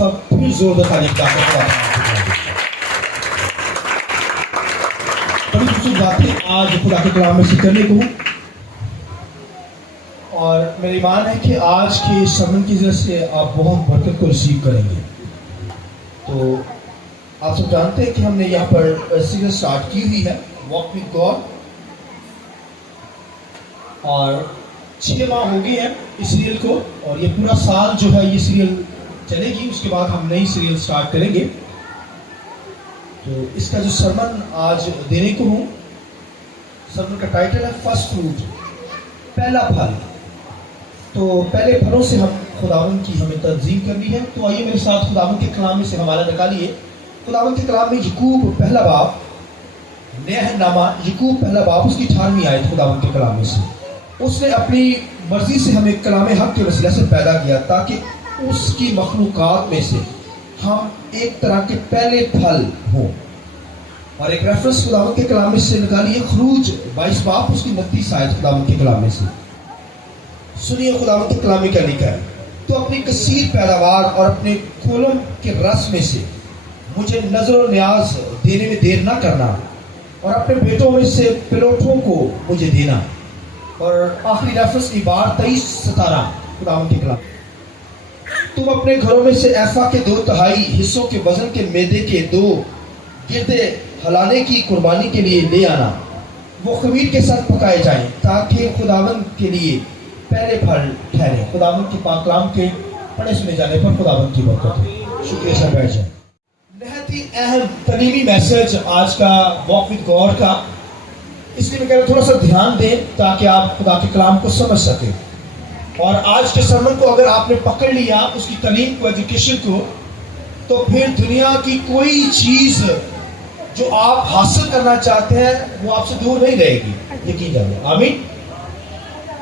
दफा फिर जोरदार तारीफ का बड़ी खूबसूरत बातें आज खुदा के कलाम में से करने को हूँ, और मेरा ईमान है कि आज के sermon की वजह से आप बहुत बरकत को रिसीव करेंगे। तो आप सब जानते हैं कि हमने यहाँ पर सीरीज स्टार्ट की हुई है वॉक विद गॉड, और 6 माह हो गए हैं इस सीरियल को, और ये पूरा साल जो है ये सीरियल चलेगी। उसके बाद हम नई सीरियल स्टार्ट करेंगे। तो इसका जो सरमन आज देने को हूँ, सरमन का टाइटल है फर्स्ट फ्रूट, पहला फल। तो पहले फलों से हम खुदावंद की हमें तंजीम करनी है। तो आइए मेरे साथ खुदावंद के कलाम में से हवाला निकालिए। खुदावंद के कलाम में यकूब पहला बाब, नया है नामा यकूब पहला बाब, उसकी 18वीं आयत खुदावंद के कलाम में से। उसने अपनी मर्जी से हमें कलाम हक के वसीला से पैदा किया ताकि उसकी मखलूक़ात में से हम एक तरह के पहले फल हों। और एक रेफरेंस खुदावंद के कलाम में से निकालिए, खरूज 22 बाब उसकी 29 आयत खुदावंद के कलाम में से। सुनिए खुदावंद के कलाम में क्या लिखा है। तो अपनी कसीर पैदावार और अपने कोलम के रस में से मुझे नजर और न्याज देने में देर ना करना, और अपने बेटों में से पिलोठों को मुझे देना। और आखिरी रेफरेंस की बार 23-17 खुदावंद के कलाम, तुम अपने घरों में से एफा के 2/3 हिस्सों के वजन के मैदे के 2 गिरदे हलाने की कुर्बानी के लिए ले आना। वो खमीर के साथ पकाए जाएं ताकि खुदावंद के लिए पहले फल ठहरे। खुदावंद के पाक कलाम के पढ़े सुने जाने पर खुदावंद की बरकत हो। शुक्रिया सर, बैठ जाए। नहायत ही अहम तलीमी मैसेज आज का वॉक विद गॉड का, इसलिए मैं कह रहा हूँ थोड़ा सा ध्यान दें ताकि आप खुदा के कलाम को समझ सकें। और आज के सरमन को अगर आपने पकड़ लिया, उसकी तालीम को, एजुकेशन को, तो फिर दुनिया की कोई चीज़ जो आप हासिल करना चाहते हैं वो आपसे दूर नहीं रहेगी, यकीन जानिए। आमीन।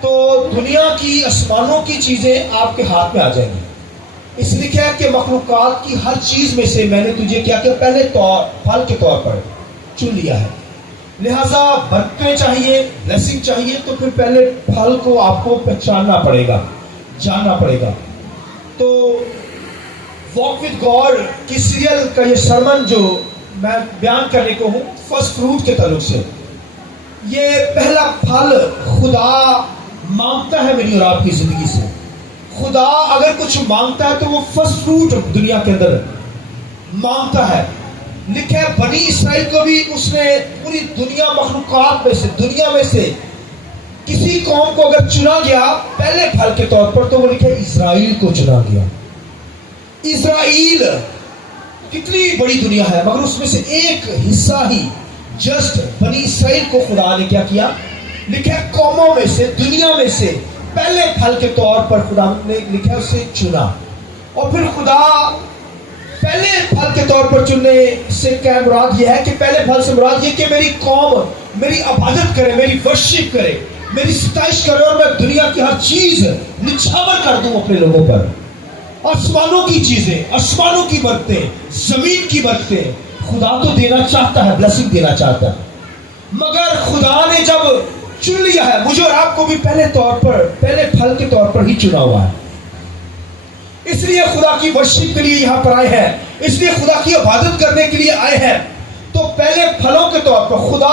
तो दुनिया की, आसमानों की चीज़ें आपके हाथ में आ जाएंगी। इसलिए क्या है कि मखलूक़ात की हर चीज़ में से मैंने तुझे क्या कि पहले फल के तौर पर चुन लिया है। लिहाजा बरकतें चाहिए, ब्लेसिंग चाहिए, तो फिर पहले फल को आपको पहचानना पड़ेगा, जानना पड़ेगा। तो वॉक विद गॉड की सीरियल का ये सरमन जो मैं बयान करने को हूँ फर्स्ट फ्रूट के ताल्लुक से, ये पहला फल खुदा मांगता है मेरी और आपकी जिंदगी से। खुदा अगर कुछ मांगता है तो वो फर्स्ट फ्रूट दुनिया के अंदर मांगता है। लिखा है बनी इसराइल को भी उसने पूरी दुनिया मखलूक़ात में से, दुनिया में से किसी कौम को अगर चुना गया पहले फल के तौर पर, तो वो लिखा है इस्राएल को चुना गया। इस्राएल कितनी बड़ी दुनिया है, मगर उसमें से एक हिस्सा ही, जस्ट बनी इसराइल को खुदा ने क्या किया, लिखा है कौमों में से, दुनिया में से पहले फल के तौर पर खुदा ने लिखा है उसे चुना। और फिर खुदा पहले फल के तौर पर चुनने से क्या मुराद यह है कि पहले फल से मुराद ये कि मेरी कौम मेरी इबादत करे, मेरी वर्शिप करे, मेरी सताइश करे, और मैं दुनिया की हर चीज निछावर कर दूं अपने लोगों पर। आसमानों की चीजें, आसमानों की बरकतें, जमीन की बरकतें खुदा तो देना चाहता है, ब्लेसिंग देना चाहता है, मगर खुदा ने जब चुन लिया है मुझे और आपको भी पहले तौर पर, पहले फल के तौर पर ही चुना हुआ है। इसलिए खुदा की वर्शिप के लिए यहां पर आए हैं, इसलिए खुदा की इबादत करने के लिए आए हैं। तो पहले फलों के तौर पर खुदा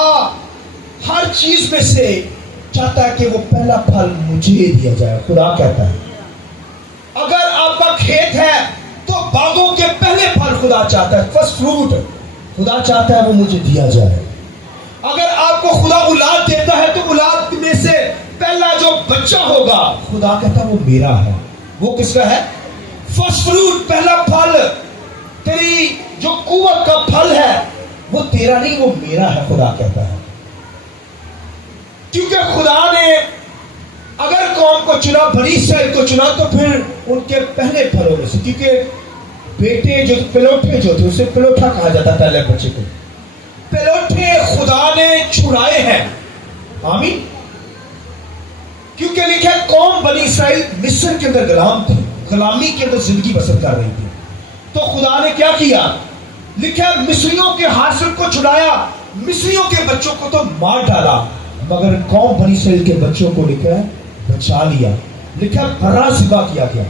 हर चीज में से चाहता है कि वो पहला फल मुझे दिया जाए। खुदा कहता है अगर आपका खेत है तो बागों के पहले फल खुदा चाहता है, फर्स्ट फ्रूट खुदा चाहता है वो मुझे दिया जाए। अगर आपको खुदा औलाद देता है तो औलाद में से पहला जो बच्चा होगा खुदा कहता है वो मेरा है। वो किसका है? फर्स्ट फ्रूट, पहला फल। तेरी जो कुव्वत का फल है वो तेरा नहीं, वो मेरा है, खुदा कहता है। क्योंकि खुदा ने अगर कौम को चुना, बनी इसराइल को चुना, तो फिर उनके पहले फलों में से, क्योंकि बेटे जो पिलोठे जो थे उसे पिलोठा कहा जाता पहले बच्चे को, पिलोठे खुदा ने छुड़ाए हैं। आमीन। क्योंकि लिखा है कौम बनी इसराइल मिस्र के अंदर गुलाम थे, गुलामी के अंदर जिंदगी बसर कर रही थी। तो खुदा ने क्या किया, लिखा है मिस्रियों के हाथ से उनको छुड़ाया, मिस्रियों के बच्चों को तो मार डाला, मगर कौम बनी इसराइल के बच्चों को लिखा है बचा लिया। लिखा है बर्रा ज़िबा किया गया,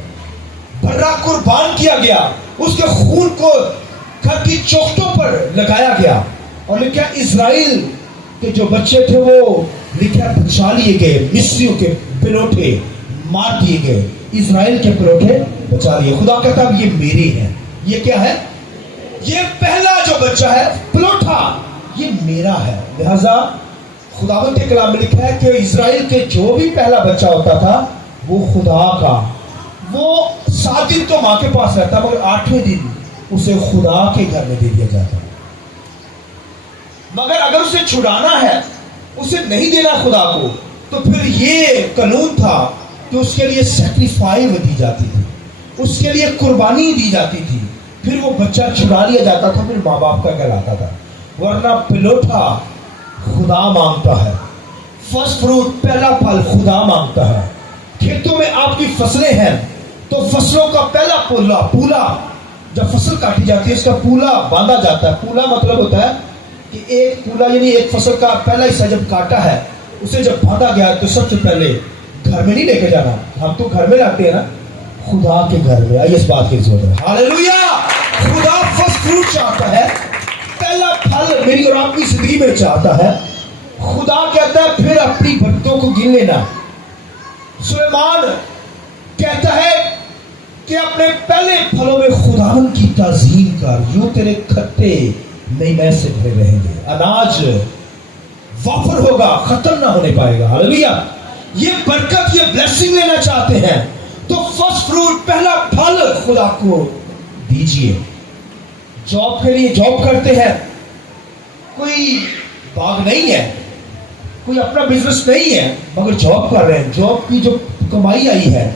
बर्रा कुर्बान किया गया, اس کے خون کو گھر کی چوکھٹوں پر لگایا گیا اور لکھا اسرائیل کے جو بچے تھے وہ لکھا بچا لیے گئے، مصریوں کے پلوٹے مار دیے گئے، اسرائیل کے پلوٹے بچا لیے۔ خدا کہتا اب یہ میرے ہیں، یہ کیا ہے؟ یہ پہلا جو بچہ ہے پلوٹا یہ میرا ہے۔ لہذا خداوند کے کلام میں لکھا ہے کہ اسرائیل کے جو بھی پہلا بچہ ہوتا تھا وہ خدا کا، وہ 7 دن تو ماں کے پاس رہتا مگر 8ویں دن اسے خدا کے گھر میں دے دیا جاتا۔ مگر اگر اسے چھڑانا ہے، اسے نہیں دینا خدا کو، تو پھر یہ قانون تھا کہ اس کے لیے سیکریفائس دی جاتی تھی، اس کے لیے قربانی دی جاتی تھی، پھر وہ بچہ چھڑا لیا جاتا تھا، پھر ماں باپ کا کہلاتا تھا۔ ورنہ پلوٹا خدا مانگتا ہے، فرسٹ فروٹ پہلا پھل خدا مانگتا ہے۔ کھیتوں میں آپ کی فصلیں ہیں تو فصلوں کا پہلا پولا جب فصل کاٹی جاتی ہے اس کا پولا باندھا جاتا ہے۔ پولا مطلب ہوتا ہے کہ ایک پولا یعنی ایک فصل کا پہلا حصہ جب کاٹا ہے اسے جب باندھا گیا تو سب سے پہلے گھر میں نہیں لے کے جانا، ہم تو گھر میں لاتے ہیں نا، خدا کے گھر میں۔ آئیے اس بات کی ضرورت ہے، ہاللیلویا۔ خدا فرسٹ فروٹ چاہتا ہے، پہلا پھل میری اور آپ کی زندگی میں چاہتا ہے۔ خدا کہتا ہے پھر اپنی برکتوں کو گن لینا۔ سلیمان کہتا ہے کہ اپنے پہلے پھلوں میں خداوند کی تعظیم کر، یوں تیرے کھٹے نئی میں سے بھرے رہیں گے، اناج وافر ہوگا، ختم نہ ہونے پائے گا۔ ہاللیلویا۔ یہ برکت، یہ بلیسنگ لینا چاہتے ہیں تو فرسٹ فروٹ پہلا پھل خدا کو دیجئے۔ جاب کے لیے جاب کرتے ہیں، کوئی باغ نہیں ہے، کوئی اپنا بزنس نہیں ہے مگر جاب کر رہے ہیں، جاب کی جو کمائی آئی ہے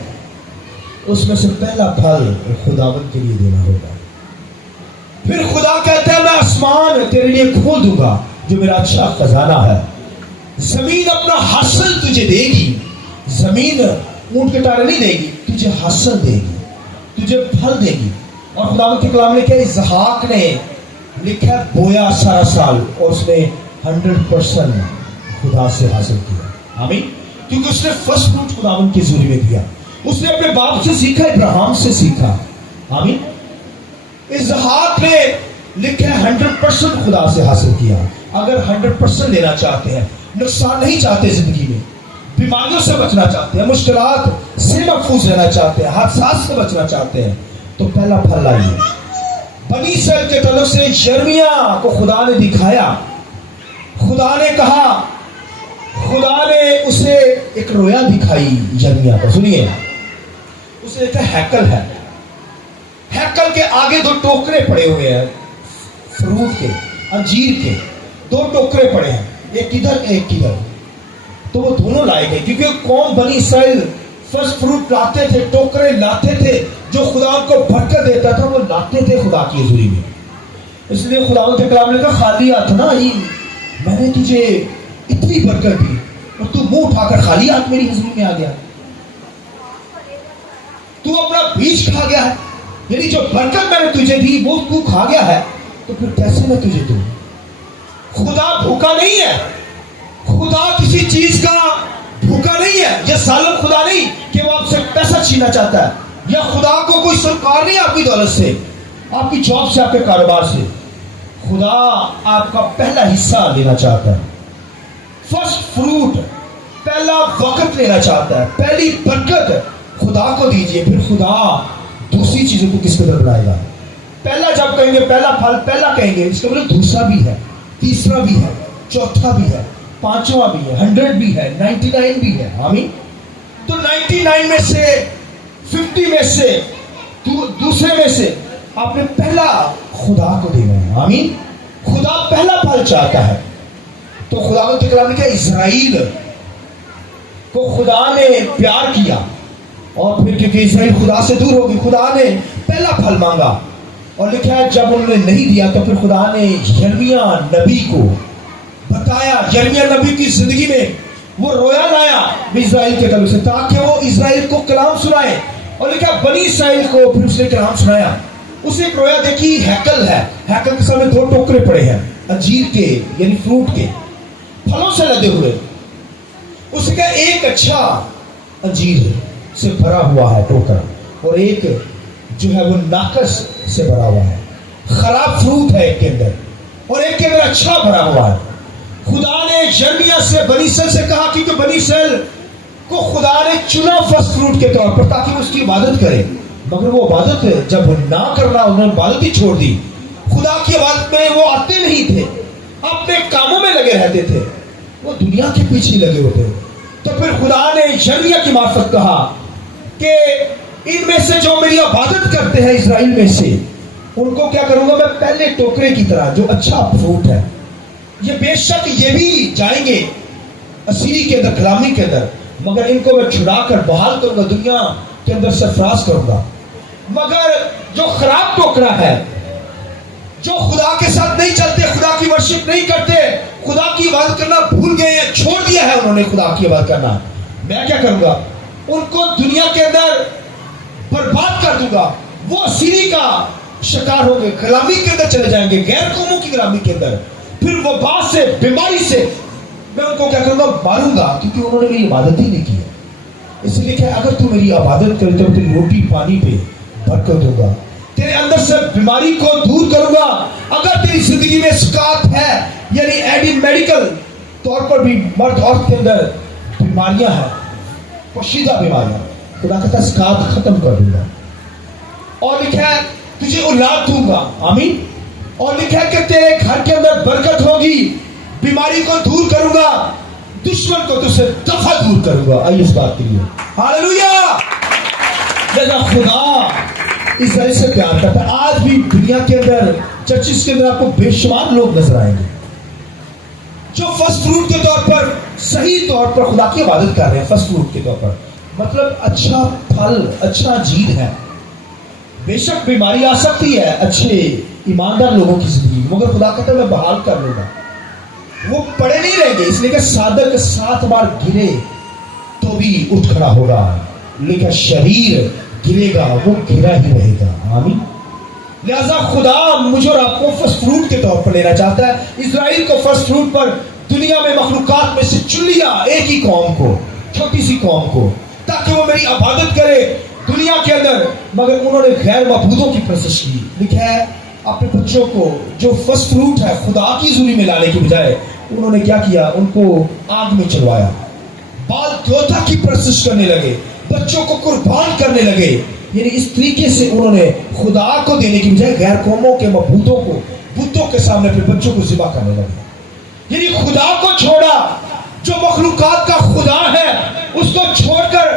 اس میں سے پہلا پھل خداوند کے لیے دینا ہوگا۔ پھر خدا کہتا ہے میں آسمان تیرے لیے کھول دوں گا جو میرا اچھا خزانہ ہے، زمین اپنا حاصل تجھے دے گی، زمین اونٹ کے ٹارے نہیں دے گی، تجھے حاصل دے گی، تجھے پھل دے گی۔ اور خداوند کے کلام نے کہا اسحاق نے لکھا بویا سارا سال اور اس نے 100% خدا سے حاصل کیا، آمین، کیونکہ اس نے فرسٹ فروٹ خداوند کی حضوری میں دیا۔ اس نے اپنے باپ سے سیکھا، ابراہیم سے سیکھا، آمین۔ اسحاق نے لکھا 100% خدا سے حاصل کیا۔ اگر 100% لینا چاہتے ہیں، نقصان نہیں چاہتے زندگی میں، بیماریوں سے بچنا چاہتے ہیں، مشکلات سے محفوظ رہنا چاہتے ہیں، حادثات سے بچنا چاہتے ہیں تو پہلا پھل لائیے۔ بنی اسرائیل کے طرف سے یرمیہ کو خدا نے دکھایا، خدا نے کہا، خدا نے اسے ایک رویا دکھائی یرمیہ کو، سنیے، اسے ایک ہیکل ہے، ہیکل کے آگے 2 ٹوکرے پڑے ہوئے ہیں فروٹ کے، انجیر کے 2 ٹوکرے پڑے ہیں، ایک ادھر ایک ادھر، تو وہ دونوں لائے گئے کیونکہ قوم بنی اسرائیل فرسٹ فروٹ لاتے تھے، ٹوکرے لاتے تھے، جو خدا کو برکت دیتا تھا وہ لاتے تھے خدا کی حضوری میں۔ اس لیے خدا کے کلام نے کہا خالی ہاتھ نہ آئی، میں نے تجھے اتنی برکت دی اور تو منہ اٹھا کر خالی ہاتھ میری حضوری میں آ گیا، تو اپنا بیج کھا گیا ہے، یعنی جو برکت میں نے تجھے دی وہ تو کھا گیا ہے، تو پھر کیسے میں تجھے دوں؟ خدا بھوکا نہیں ہے، خدا کسی چیز کا بھوکا نہیں ہے، یہ ظالم خدا نہیں کہ وہ آپ سے پیسہ چھینا چاہتا ہے، یا خدا کو کوئی سرکار نہیں آپ کی دولت سے، آپ کی جاب سے، آپ کے کاروبار سے۔ خدا آپ کا پہلا حصہ لینا چاہتا ہے، فرسٹ فروٹ پہلا وقت لینا چاہتا ہے، پہلی برکت خدا کو دیجئے، پھر خدا دوسری چیزوں کو کس قدر بنائے گا۔ پہلا جب کہیں گے پہلا پھل، پہلا کہیں گے اس کا مطلب دوسرا بھی ہے، تیسرا بھی ہے، چوتھا بھی ہے، 5واں بھی ہے، 100 بھی ہے، 99 بھی ہے، آمین۔ تو 99 میں سے 50 میں سے دوسرے میں سے آپ نے پہلا خدا کو دینا ہے، آمین۔ خدا پہلا پھل چاہتا ہے۔ تو خدا کے کلام نے کہا اسرائیل کو خدا نے پیار کیا، اور پھر کیونکہ اسرائیل خدا سے دور ہوگی، خدا نے پہلا پھل مانگا، اور لکھا ہے جب انہوں نے نہیں دیا تو پھر خدا نے یرمیہ نبی کو بتایا، یرمیہ نبی کی زندگی میں وہ رویا لایا اسرائیل کے طرف سے تاکہ وہ اسرائیل کو کلام سنائے، اور لکھا بنی اسرائیل کو پھر اس نے کلام سنایا۔ اسے ایک رویا دیکھی، ہیکل ہے، ہیکل کے سامنے 2 ٹوکرے پڑے ہیں انجیر کے یعنی فروٹ کے، پھلوں سے لدے ہوئے۔ اسے کہا ایک اچھا انجیر سے بھرا ہوا ہے ٹوکرا، اور ایک जो है वो नाकस से भरा हुआ है, खराब फ्रूट है एक के अंदर और एक के अंदर अच्छा भरा हुआ है। खुदा ने यिर्मयाह से बनी इसराइल से कहा कि बनी इसराइल को खुदा ने चुना फर्स्ट फ्रूट के तौर पर ताकि वो उसकी इबादत करे, मगर वो इबादत जब ना करना उन्होंने इबादत ही छोड़ दी। खुदा की इबादत में वो आते नहीं थे, अपने कामों में लगे रहते थे, वो दुनिया के पीछे लगे होते। तो फिर खुदा ने यिर्मयाह की मार्फत कहा कि इनमें से जो मेरी इबादत करते हैं इजराइल में से, उनको क्या करूंगा मैं पहले टोकरे की तरह जो अच्छा फ्रूट है। ये बेशक ये भी जाएंगे असीरी के अंदर, गुलामी के अंदर, मगर इनको मैं छुड़ा कर बहाल करूंगा, दुनिया के अंदर सरफराज करूंगा। मगर जो खराब टोकरा है, जो खुदा के साथ नहीं चलते, खुदा की वर्शिप नहीं करते, खुदा की इबादत करना भूल गए हैं, छोड़ दिया है उन्होंने खुदा की इबादत करना, मैं क्या करूंगा उनको दुनिया के अंदर बर्बाद कर दूंगा। वो असीरी का शिकार होंगे, गुलामी के अंदर चले जाएंगे, गैर कौमों की गुलामी के अंदर। फिर वबा से, बीमारी से मैं उनको क्या करूंगा, मारूंगा, क्योंकि उन्होंने मेरी इबादत ही नहीं की है। इसलिए क्या, अगर तू मेरी इबादत करे तो तेरी रोटी पानी पे बरकत दूंगा, तेरे अंदर से बीमारी को दूर करूंगा। अगर तेरी जिंदगी में स्कात है, यानी एडी मेडिकल तौर पर भी मर्द औरत के अंदर बीमारियां हैं, पोशीदा बीमारियां, खुदा कहता है स्कात खत्म कर दूंगा। और लिखा है तुझे औलाद दूंगा, आमीन। और लिखा है कि तेरे घर के अंदर बरकत होगी, बीमारी को दूर करूंगा, दुश्मन को तुझसे दफा दूर करूंगा। आइए इस बात के लिए हालेलुया। जैसा खुदा इस्राएल से प्यार करता है, आज भी दुनिया के अंदर चर्चिस के अंदर आपको बेशुमार लोग नजर आएंगे जो फर्स्ट फ्रूट के तौर पर, सही तौर पर खुदा की इबादत कर रहे हैं। फर्स्ट फ्रूट के तौर पर मतलब अच्छा फल, अच्छा जीद है। बेशक बीमारी आ सकती है अच्छे ईमानदार लोगों की जिंदगी, मगर खुदा कहता है मैं बहाल कर लूंगा। वो पड़े नहीं रहेंगे, इसलिए कि सादक 7 बार गिरे तो भी उठ खड़ा होगा, लेकिन शरीर गिरेगा वो गिरा ही रहेगा, आमीन। लिहाजा खुदा मुझे और आपको फर्स्ट फ्रूट के तौर पर लेना चाहता है। इजराइल को फर्स्ट फ्रूट पर दुनिया में मखलूकात में से चुन लिया, एक ही कौम को, छोटी सी कौम को, ताकि वो मेरी इबादत करे दुनिया के अंदर, मगर उन्होंने गैर मबूदों की परस्तिश की। लिखा है अपने बच्चों को जो फर्स्ट फ्रूट है खुदा की जुली में लाने की बजाय उन्होंने क्या किया, उनको आग में चलवाया, बाल देवता की परस्तिश करने लगे, बच्चों को कुर्बान करने लगे। यानी इस तरीके से उन्होंने खुदा को देने की बजाय गैर कौमों के मबूदों को, बुतों के सामने अपने बच्चों को ज़िबा करने लगे। यानी खुदा को छोड़ा, जो मखलूकात का खुदा है उसको छोड़कर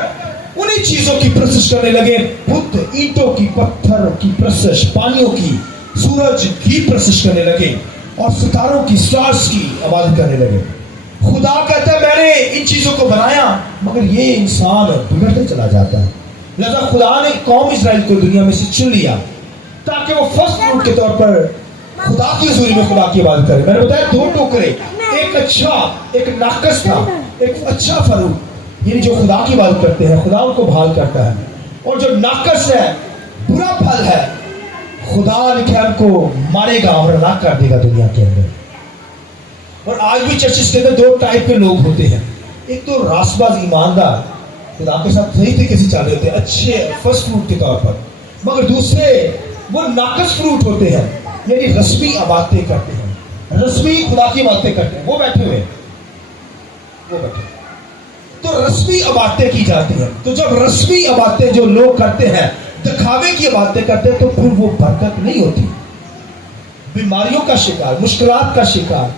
उन्हीं चीजों की परस्तिश करने लगे। बुत, ईंटों की, पत्थर की परस्तिश, पानियों की, सूरज की परस्तिश करने लगे और सितारों की, स्टार्स की इबादत करने लगे। खुदा कहता है मैंने इन चीजों को बनाया, मगर ये इंसान बिगड़ते चला जाता है। लिहाजा खुदा ने कौम इजराइल को दुनिया में से चुन लिया ताकि वो फर्स्ट फ्रूट के तौर पर खुदा की हुजूरी में खुदा की इबादत करे। मैंने बताया 2 टोकरे, एक अच्छा, एक नाकस था, एक अच्छा फरूट, यानी जो खुदा की इबादत करते हैं खुदा उनको बहाल करता है, और जो नाकस है, बुरा फल है, खुदा लिखा उनको मारेगा और हलाक कर देगा दुनिया के अंदर। और आज भी चर्चिस के अंदर 2 टाइप के लोग होते हैं, एक तो रासबाज ईमानदार खुदा के साथ सही तरीके से चल रहे होते हैं, अच्छे फर्स्ट फ्रूट के तौर पर, मगर दूसरे वो नाकस फ्रूट होते हैं, यानी रस्मी इबादतें करते हैं, रस्मी खुदा की इबादतें करते हैं। वो बैठे हुए, वो बैठे, तो रस्मी इबादतें की जाती हैं। तो जब रस्मी इबादतें जो लोग करते हैं, दिखावे की इबादतें करते हैं, तो फिर वो बरकत नहीं होती। बीमारियों का शिकार, मुश्किलात का शिकार,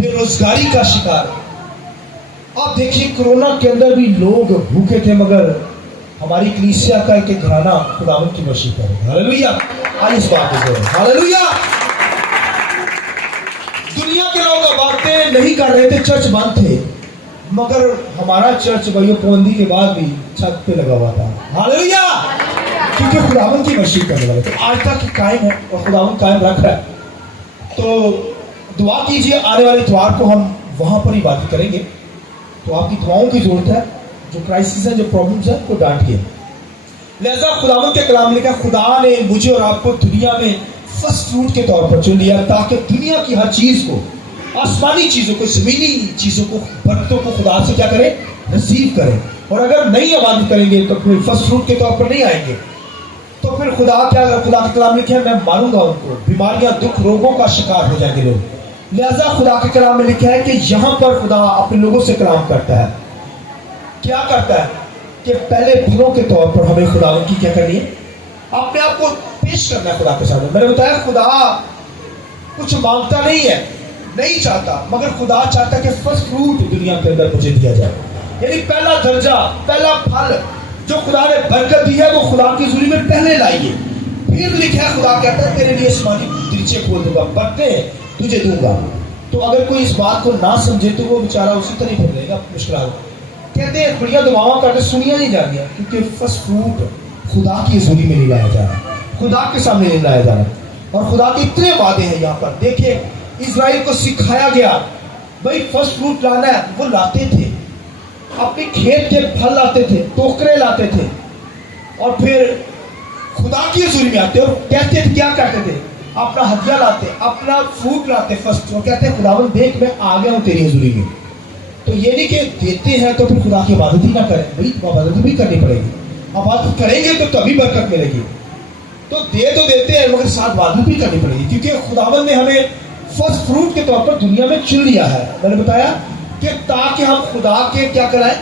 बेरोजगारी का शिकार। आप देखिए कोरोना के अंदर भी लोग भूखे थे, मगर हमारी कलीसिया का एक घराना खुदावंद की मर्जी करे, हालेलुया। आज इस बात को हालेलुया। दुनिया के लोग इबादतें नहीं कर रहे थे, चर्च बंद थे, मगर हमारा चर्च भाइयों पाबंदी के बाद भी छत पे लगा हुआ था, हालेलुया, क्योंकि खुदावंद की मर्जी करने वाले थे। आज तक कायम है और खुदावंद कायम रख रहा है। तो दुआ कीजिए, आने वाले इतवार को हम वहां पर इबादत करेंगे, तो आपकी दुआओं की जरूरत है। जो क्राइसिस है, जो प्रॉब्लम्स है, को डांटिए। लिहाजा खुदावंद के कलाम लिखा, खुदा ने मुझे और आपको दुनिया में फर्स्ट फ्रूट के तौर पर चुन लिया ताकि दुनिया की हर चीज को, आसमानी चीजों को, जमीनी चीजों को, बरकतों को खुदा से क्या करें, रिसीव करें। और अगर नहीं इबादत करेंगे तो फिर फर्स्ट फ्रूट के तौर पर नहीं आएंगे। तो फिर खुदा के कलाम लिखे है, मैं मारूंगा उनको, बीमारियां दुख रोगों का शिकार हो जाएंगे लोग। लिहाजा खुदा के कलाम में लिखा है कि यहाँ पर खुदा अपने लोगों से कलाम करता है। क्या करता है कि पहले फलों के तौर पर हमें खुदा की क्या करनी है, अपने आप को पेश करना है खुदा के सामने। मैंने बताया खुदा कुछ मांगता नहीं है, नहीं चाहता, मगर खुदा चाहता है कि फर्स्ट फ्रूट दुनिया के अंदर मुझे दिया जाए, यानी पहला दर्जा, पहला फल जो खुदा ने बरकत दी है वो खुदा की हुजूरी में पहले लाइए। फिर लिखा है, खुदा कहता है तेरे लिए आसमानी दरीचे खोल दूंगा, बरकतें तुझे दूंगा। तो अगर कोई इस बात को ना समझे तो वो बेचारा उसी तरह फिर रहेगा मुश्किल। कहते हैं बढ़िया दुआओं करके सुनिया नहीं जा रही, क्योंकि फर्स्ट फ्रूट खुदा की हुजूरी में नहीं लाया जा रहा, खुदा के सामने नहीं लाया जा रहा। और खुदा के इतने वादे हैं यहाँ पर। देखिए इजराइल को सिखाया गया भाई फर्स्ट फ्रूट लाना है, वो लाते थे, अपने खेत के फल लाते थे, टोकरे लाते थे, और फिर खुदा की हुजूरी में आते और कहते थे, क्या कहते थे, अपना हदिया लाते, अपना फ्रूट लाते फर्स्ट, और कहते हैं खुदावन देख मैं आ गया हूँ तेरी हुजूरी में। तो ये नहीं कि देते हैं तो फिर खुदा की इबादत ही ना करें, भाई इबादत भी करनी पड़ेगी, इबादत करेंगे तो तभी बरकत मिलेगी। तो दे तो देते हैं मगर साथ इबादत भी करनी पड़ेगी, क्योंकि खुदावन ने हमें फर्स्ट फ्रूट के तौर पर दुनिया में चुन लिया है। मैंने बताया कि ताकि हम खुदा के क्या कराएं,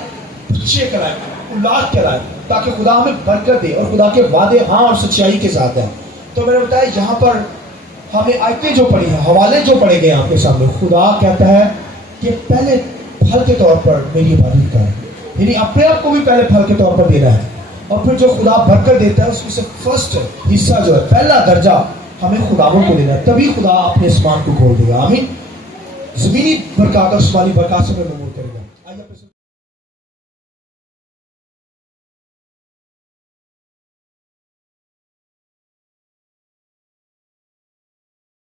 बच्चे कराएं, औलाद कराएं, ताकि खुदा हमें बरकत दे, और खुदा के वादे हाँ और सच्चाई के साथ हैं। तो मैंने बताया यहाँ पर हमें आयतें जो पढ़ी हैं, हवाले जो पढ़े गए आपके सामने, खुदा कहता है कि पहले फल के तौर पर मेरी इबादत करें, यानी अपने आप को भी पहले फल के तौर पर देना है, और फिर जो खुदा बरकत देता है उसमें से फर्स्ट हिस्सा जो है, पहला दर्जा हमें खुदावों को देना है, तभी खुदा अपने आसमान को खोल देगा। आमीन। ज़मीनी बरकत और आसमानी बरकत से हमें करेगा। आइए